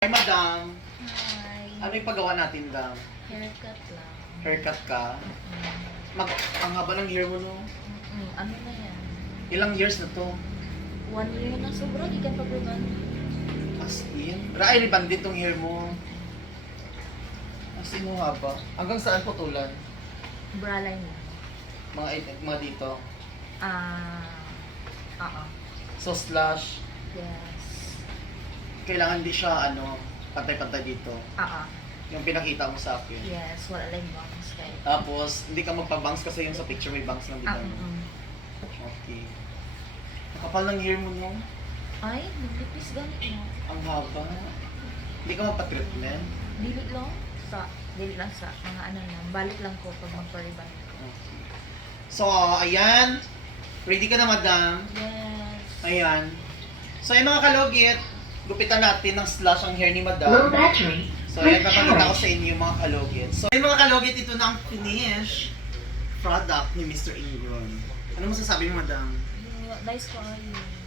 Hi, madam. Hi. Ano yung paggawa natin, dam? Haircut lang. Haircut ka? Mag, ang haba ng hair mo, no? Mm, ano na yan? Ilang years na to? One year na sobra, di ka pagrugan. As in? Raay, ribandit tong hair mo. As in, mo haba. Hanggang saan putulan? Bra line na. Mga, mga dito. Ah, oo. So, slash. Yes. Kailangan di siya, ano, pantay-pantay dito. Oo. Yung pinakita mo sa akin. Yes, wala lang bangs kay. Tapos, hindi ka magpa-bangs kasi yung sa picture may bangs lang, di Ah, ba? mm Okay. Nakapal ng hair mo, no? Ay, nagdipis ganit mo. Ang haba. Hindi ka magpa-treatment. Dili lang sa, dili lang sa mga ano lang. Balik lang ko pag magpariban ko. Okay. So, ayan. Ready ka na, madam? Yes. Ayan. So, yung mga kalugit, gupitan natin ng slash ang hair ni Low madam. battery. So, ayan, papakita ko sa inyo yung mga kalugit. So, yung mga kalugit, ito na ang finish product ni Mr. Ingron. Ano masasabi mo, madam? Yung- Nice ko ay.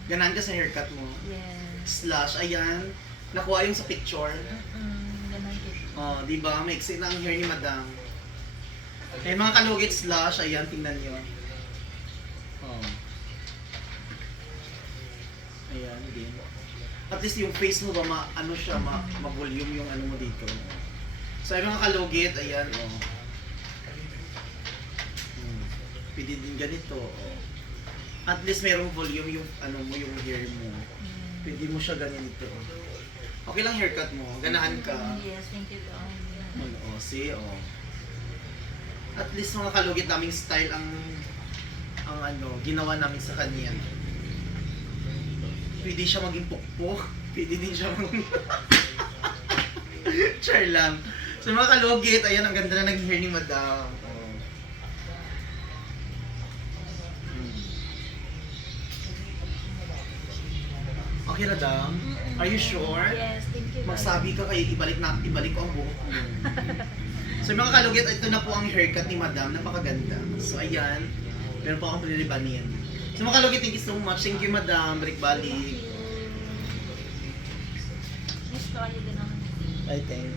Ganan ka sa haircut mo. Yes. Slash, ayan. Nakuha yung sa picture. Mm, ganun din. Oh, di ba? Maiksi na ang hair ni madam. May mga kalugit slash, ayan, tingnan nyo. Oh. Ayan, din. At least yung face mo ba, ma, ano siya, ma, ma-volume yung ano mo dito. So, yung mga kalugit, ayan, oh. Hmm. Pwede din ganito, oh. At least merong volume yung ano mo, yung hair mo. Pwede mo siya ganito. Okay lang haircut mo, ganahan ka. Yes, thank you. Dawn. Oo, see, oh. At least mga kalugit naming style ang ang ano, ginawa namin sa kanya. Pwede siya maging pukpok. Pwede din siya maging... Char lang. So mga kalugit, ayan, ang ganda na ng hair ni Madam. Oh. Hmm. Okay na, Dam? Are you sure? Yes, thank you. Magsabi ka kay ibalik na ibalik ko ang buhok so mga kalugit, ito na po ang haircut ni Madam, napakaganda. So ayan, meron po akong prililibanin. So mga kalugit, thank you so much. Thank you Madam. Thank you. Miss ayun din ako. I think.